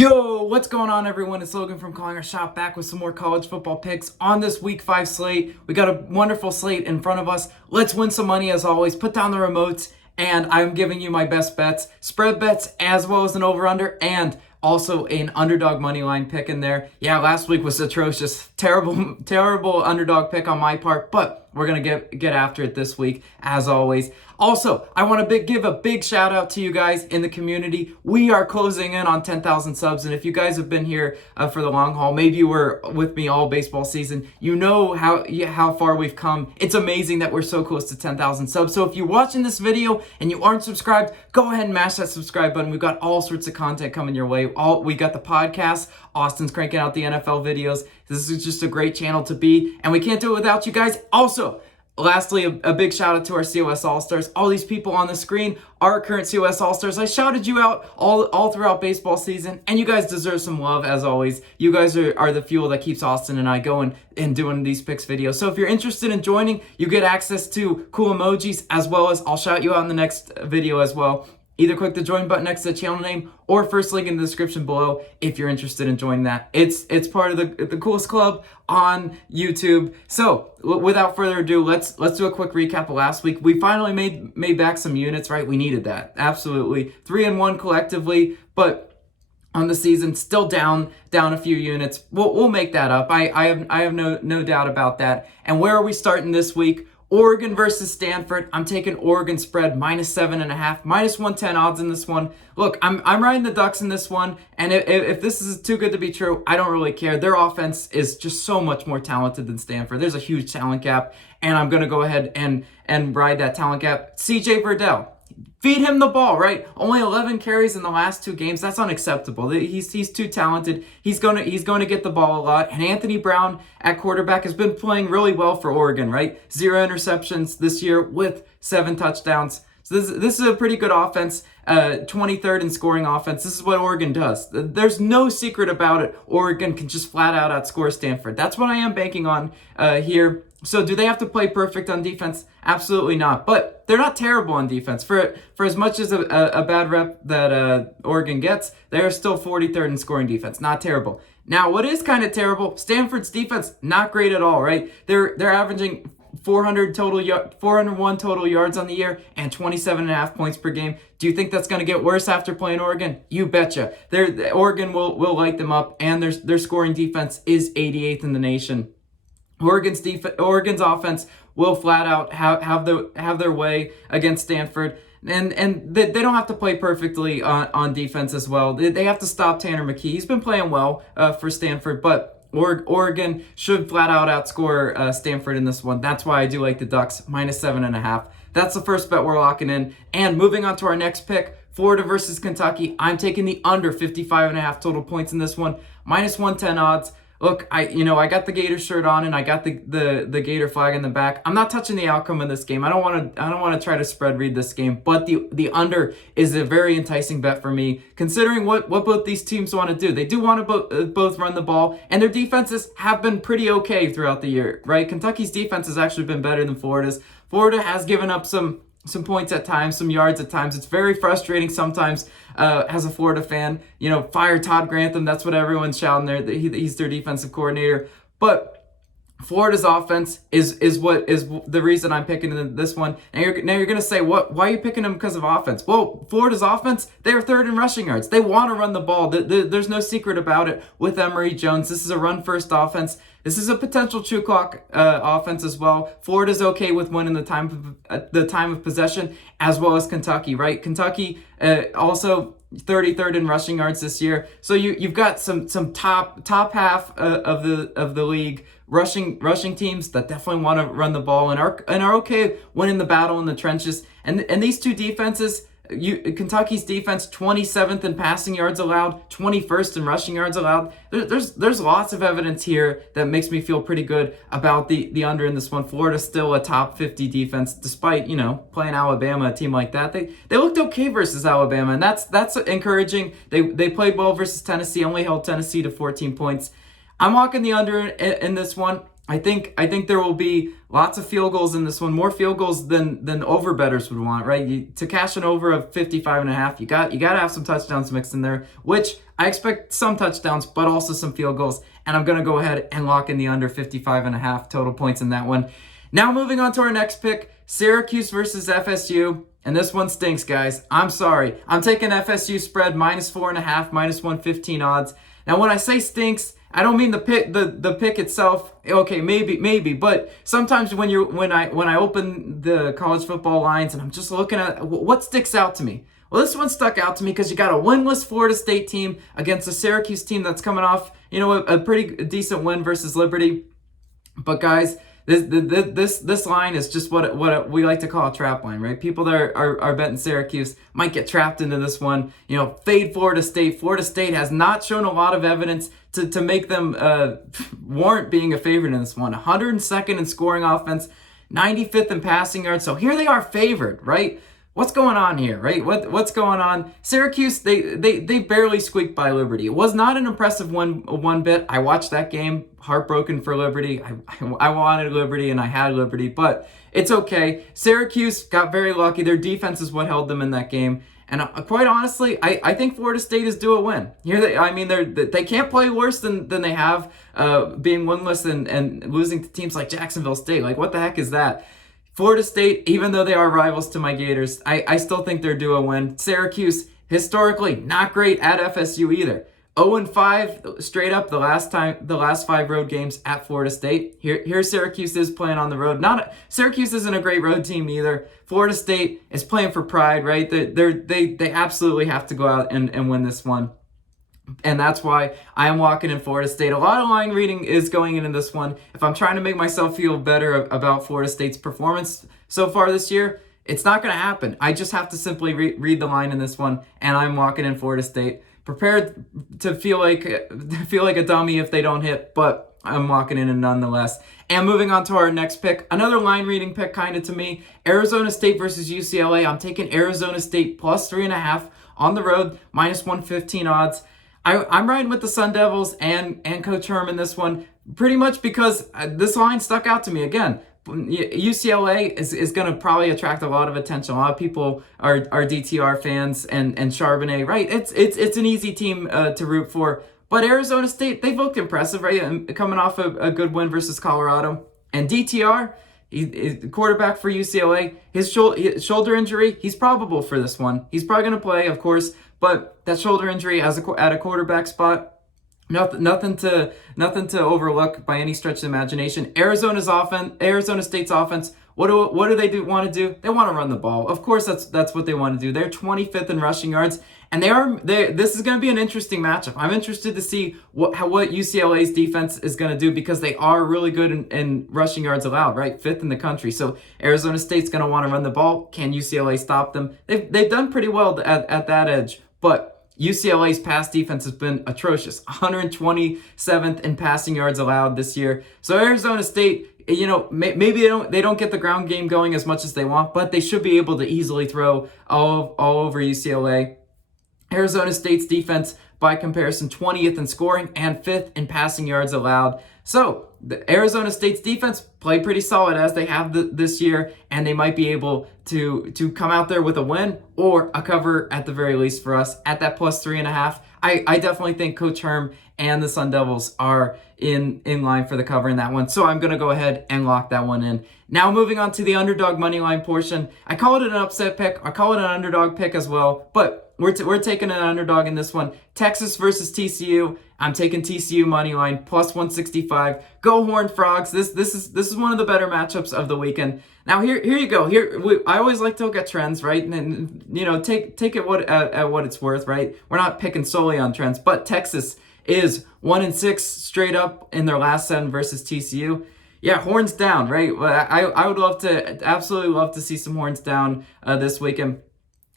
Yo, what's going on, everyone? It's Logan from Calling Our Shop, back with some more college football picks on this Week 5 slate. We got a wonderful slate in front of us. Let's win some money as always. Put down the remotes, and I'm giving you my best bets, spread bets, as well as an over-under, and also an underdog money line pick in there. Yeah, last week was atrocious. Terrible underdog pick on my part, but we're going to get after it this week, as always. Also, I want to give a big shout out to you guys in the community. We are closing in on 10,000 subs, and if you guys have been here for the long haul, maybe you were with me all baseball season, you know how far we've come. It's amazing that we're so close to 10,000 subs. So if you're watching this video and you aren't subscribed, go ahead and mash that subscribe button. We've got all sorts of content coming your way. We got the podcast. Austin's cranking out the NFL videos. This is just a great channel to be, and we can't do it without you guys. Also, lastly, a big shout out to our COS All-Stars. All these people on the screen are current COS All-Stars. I shouted you out all throughout baseball season, and you guys deserve some love, as always. You guys are the fuel that keeps Austin and I going and doing these picks videos. So if you're interested in joining, you get access to cool emojis, as well as I'll shout you out in the next video as well. Either click the join button next to the channel name or first link in the description below if you're interested in joining that. It's part of the coolest club on YouTube. So without further ado, let's do a quick recap of last week. We finally made back some units, right? We needed that. Absolutely. 3-1 collectively, but on the season, still down a few units. We'll make that up. I have no doubt about that. And where are we starting this week? Oregon versus Stanford. I'm taking Oregon spread -7.5, -110 odds in this one. Look, I'm riding the Ducks in this one, and if this is too good to be true, I don't really care. Their offense is just so much more talented than Stanford. There's a huge talent gap, and I'm going to go ahead and ride that talent gap. CJ Verdell. Feed him the ball, right? Only 11 carries in the last 2 games. That's unacceptable. He's too talented. He's going to get the ball a lot. And Anthony Brown at quarterback has been playing really well for Oregon, right? 0 interceptions this year with 7 touchdowns. So this is a pretty good offense. 23rd in scoring offense. This is what Oregon does. There's no secret about it. Oregon can just flat out outscore Stanford. That's what I am banking on here. So do they have to play perfect on defense? Absolutely not. But they're not terrible on defense. For as much as a bad rep that Oregon gets, they're still 43rd in scoring defense. Not terrible. Now, what is kind of terrible, Stanford's defense, not great at all, right? They're averaging 401 total yards on the year and 27.5 points per game. Do you think that's going to get worse after playing Oregon? You betcha. Oregon will light them up, and their scoring defense is 88th in the nation. Oregon's offense will flat out have their way against Stanford, and they don't have to play perfectly on defense as well. They have to stop Tanner McKee. He's been playing well for Stanford, but Oregon should flat out outscore Stanford in this one. That's why I do like the Ducks -7.5. That's the first bet we're locking in. And moving on to our next pick, Florida versus Kentucky. I'm taking the under 55.5 total points in this one, -110 odds. Look, I got the Gator shirt on, and I got the Gator flag in the back. I'm not touching the outcome of this game. I don't want to try to spread read this game, but the under is a very enticing bet for me, considering what both these teams want to do. They do want to both run the ball, and their defenses have been pretty okay throughout the year, right? Kentucky's defense has actually been better than Florida's. Florida has given up some points at times, some yards at times. It's very frustrating sometimes as a Florida fan. Fire Todd Grantham. That's what everyone's shouting there. He's their defensive coordinator. But Florida's offense is the reason I'm picking this one. Now you're going to say, why are you picking them because of offense? Well, Florida's offense, they're 3rd in rushing yards. They want to run the ball. There's no secret about it with Emory Jones. This is a run-first offense. This is a potential true clock offense as well. Florida's okay with winning the time of possession, as well as Kentucky, right? Kentucky also 33rd in rushing yards this year. So you've got some top half of the league rushing teams that definitely want to run the ball and are okay winning the battle in the trenches. And these two defenses, Kentucky's defense 27th in passing yards allowed, 21st in rushing yards allowed. There's lots of evidence here that makes me feel pretty good about the under in this one. Florida's still a top 50 defense, despite playing Alabama, a team like that. They looked okay versus Alabama, and that's encouraging. They played well versus Tennessee, only held Tennessee to 14 points. I'm walking the under in this one. I think there will be lots of field goals in this one, more field goals than over bettors would want, right? To cash an over of 55.5, you got to have some touchdowns mixed in there, which I expect some touchdowns, but also some field goals. And I'm going to go ahead and lock in the under 55.5 total points in that one. Now moving on to our next pick, Syracuse versus FSU. And this one stinks, guys. I'm sorry. I'm taking FSU spread -4.5, -115 odds. Now, when I say stinks, I don't mean the pick itself. Okay, maybe, but sometimes when I open the college football lines and I'm just looking at what sticks out to me. Well, this one stuck out to me because you got a winless Florida State team against a Syracuse team that's coming off, a pretty decent win versus Liberty. But guys, this line is just what we like to call a trap line, right? People that are betting Syracuse might get trapped into this one. Fade Florida State. Florida State has not shown a lot of evidence to make them warrant being a favorite in this one. 102nd in scoring offense, 95th in passing yards. So here they are favored, right? What's going on here, right? What's going on? Syracuse, they barely squeaked by Liberty. It was not an impressive one bit. I watched that game, heartbroken for Liberty. I wanted Liberty and I had Liberty, but it's okay. Syracuse got very lucky. Their defense is what held them in that game. And quite honestly, I think Florida State is due a win. Here, they can't play worse than they have, being winless and losing to teams like Jacksonville State. Like, what the heck is that? Florida State, even though they are rivals to my Gators, I still think they're due a win. Syracuse, historically, not great at FSU either. 0-5 straight up the last 5 road games at Florida State. Here Syracuse is playing on the road. Syracuse isn't a great road team either. Florida State is playing for pride, right? They absolutely have to go out and win this one. And that's why I am walking in Florida State. A lot of line reading is going into this one. If I'm trying to make myself feel better about Florida State's performance so far this year, it's not going to happen. I just have to simply read the line in this one, and I'm walking in Florida State. Prepared to feel like a dummy if they don't hit, but I'm walking in and nonetheless. And moving on to our next pick, another line reading pick kind of to me, Arizona State versus UCLA. I'm taking Arizona State plus 3.5 on the road, -115 odds. I'm riding with the Sun Devils and Coach Herm in this one, pretty much because this line stuck out to me again. UCLA is going to probably attract a lot of attention. A lot of people are DTR fans and Charbonnet, right? It's an easy team to root for. But Arizona State, they've looked impressive, right? Coming off a good win versus Colorado. And DTR, the quarterback for UCLA, his shoulder injury, he's probable for this one. He's probably going to play, of course, but that shoulder injury at a quarterback spot, nothing to overlook by any stretch of the imagination. Arizona State's offense, what do they want to do? They want to run the ball. Of course, that's what they want to do. They're 25th in rushing yards, and this is going to be an interesting matchup. I'm interested to see what UCLA's defense is going to do, because they are really good in rushing yards allowed, right? 5th in the country. So Arizona State's going to want to run the ball. Can UCLA stop them? They've done pretty well at that edge, but UCLA's pass defense has been atrocious. 127th in passing yards allowed this year. So Arizona State, maybe they don't get the ground game going as much as they want, but they should be able to easily throw all over UCLA. Arizona State's defense, by comparison, 20th in scoring and 5th in passing yards allowed. So the Arizona State's defense played pretty solid as they have this year, and they might be able to come out there with a win or a cover at the very least for us at that plus 3.5. I definitely think Coach Herm and the Sun Devils are in line for the cover in that one. So I'm going to go ahead and lock that one in. Now moving on to the underdog money line portion. I call it an upset pick. I call it an underdog pick as well, but we're taking an underdog in this one. Texas versus TCU. I'm taking TCU money line plus 165. Go Horned Frogs. This is one of the better matchups of the weekend. Now here you go. I always like to look at trends, right? And take it at what it's worth, right? We're not picking solely on trends, but Texas is 1-6 straight up in their last 7 versus TCU. Yeah, horns down, right? I would absolutely love to see some horns down this weekend.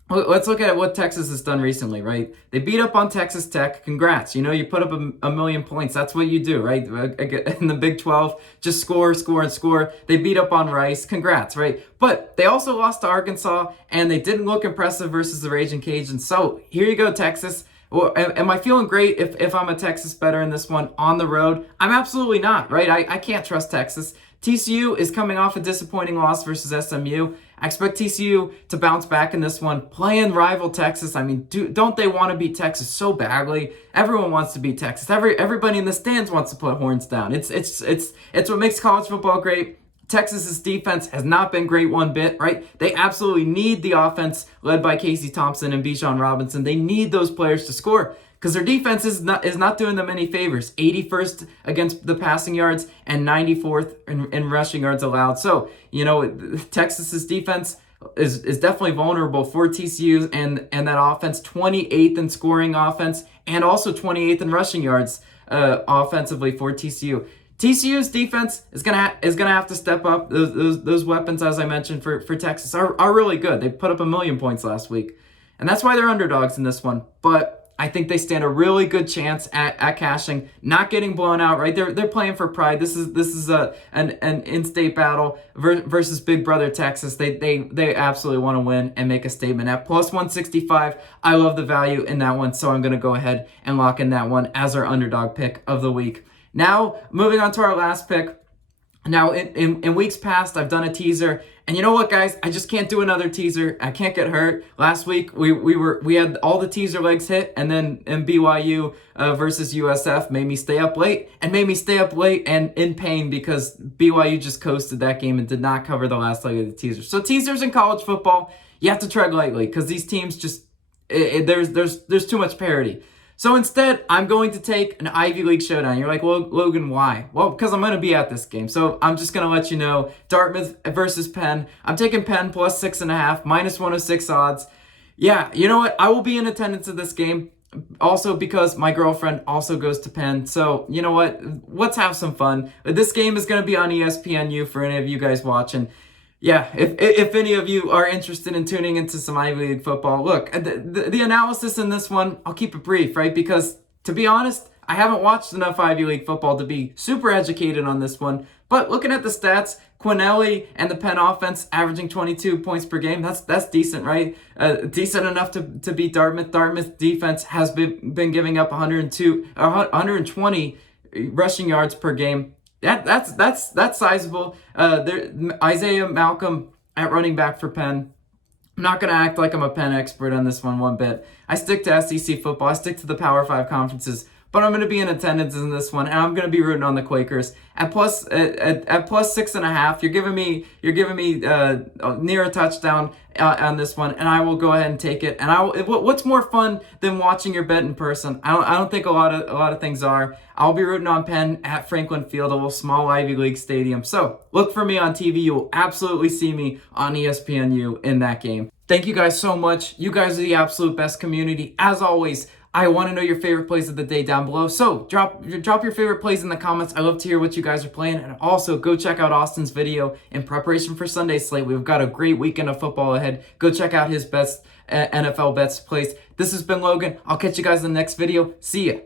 Let's look at what Texas has done recently, right? They beat up on Texas Tech. Congrats. You put up a million points. That's what you do, right? In the Big 12, just score. They beat up on Rice. Congrats, right? But they also lost to Arkansas, and they didn't look impressive versus the Raging Cajuns. So here you go, Texas. Or am I feeling great if I'm a Texas better in this one on the road? I'm absolutely not, right? I can't trust Texas. TCU is coming off a disappointing loss versus SMU. I expect TCU to bounce back in this one, playing rival Texas. I mean, don't they want to beat Texas so badly? Everyone wants to beat Texas. Everybody in the stands wants to put horns down. It's what makes college football great. Texas's defense has not been great one bit, right? They absolutely need the offense led by Casey Thompson and Bijan Robinson. They need those players to score because their defense is not doing them any favors. 81st against the passing yards and 94th in rushing yards allowed. So, Texas's defense is definitely vulnerable for TCU and that offense. 28th in scoring offense and also 28th in rushing yards offensively for TCU. TCU's defense is gonna have to step up. Those weapons, as I mentioned, for Texas are really good. They put up 1 million points last week, and that's why they're underdogs in this one. But I think they stand a really good chance at cashing, not getting blown out. Right? They're playing for pride. This is an in-state battle versus Big Brother Texas. They absolutely want to win and make a statement at plus 165. I love the value in that one, so I'm gonna go ahead and lock in that one as our underdog pick of the week. Now, moving on to our last pick. Now, in weeks past, I've done a teaser, and you know what, guys? I just can't do another teaser. I can't get hurt. Last week, we had all the teaser legs hit, and then BYU versus USF made me stay up late, and in pain because BYU just coasted that game and did not cover the last leg of the teaser. So teasers in college football, you have to tread lightly because these teams just there's too much parity. So instead, I'm going to take an Ivy League showdown. You're like, well, Logan, why? Well, because I'm going to be at this game. So I'm just going to let you know, Dartmouth versus Penn. I'm taking Penn plus 6.5, minus 106 odds. Yeah, you know what? I will be in attendance at this game. Also because my girlfriend also goes to Penn. So, you know what? Let's have some fun. This game is going to be on ESPNU for any of you guys watching. Yeah, if any of you are interested in tuning into some Ivy League football, look, the analysis in this one, I'll keep it brief, right? Because, to be honest, I haven't watched enough Ivy League football to be super educated on this one. But looking at the stats, Quinelli and the Penn offense averaging 22 points per game, that's decent, right? Decent enough to beat Dartmouth. Dartmouth's defense has been giving up 120 rushing yards per game. That's sizable. Isaiah Malcolm at running back for Penn. I'm not going to act like I'm a Penn expert on this one bit. I stick to SEC football. I stick to the Power 5 conferences. But I'm going to be in attendance in this one, and I'm going to be rooting on the Quakers at plus 6.5. You're giving me near a touchdown on this one, and I will go ahead and take it. And what's more fun than watching your bet in person? I don't think a lot of things are. I'll be rooting on Penn at Franklin Field, a little small Ivy League stadium. So look for me on TV. You will absolutely see me on ESPNU in that game. Thank you guys so much. You guys are the absolute best community. As always, I want to know your favorite plays of the day down below. So drop your favorite plays in the comments. I love to hear what you guys are playing. And also go check out Austin's video in preparation for Sunday's slate. We've got a great weekend of football ahead. Go check out his best NFL bets plays. This has been Logan. I'll catch you guys in the next video. See ya.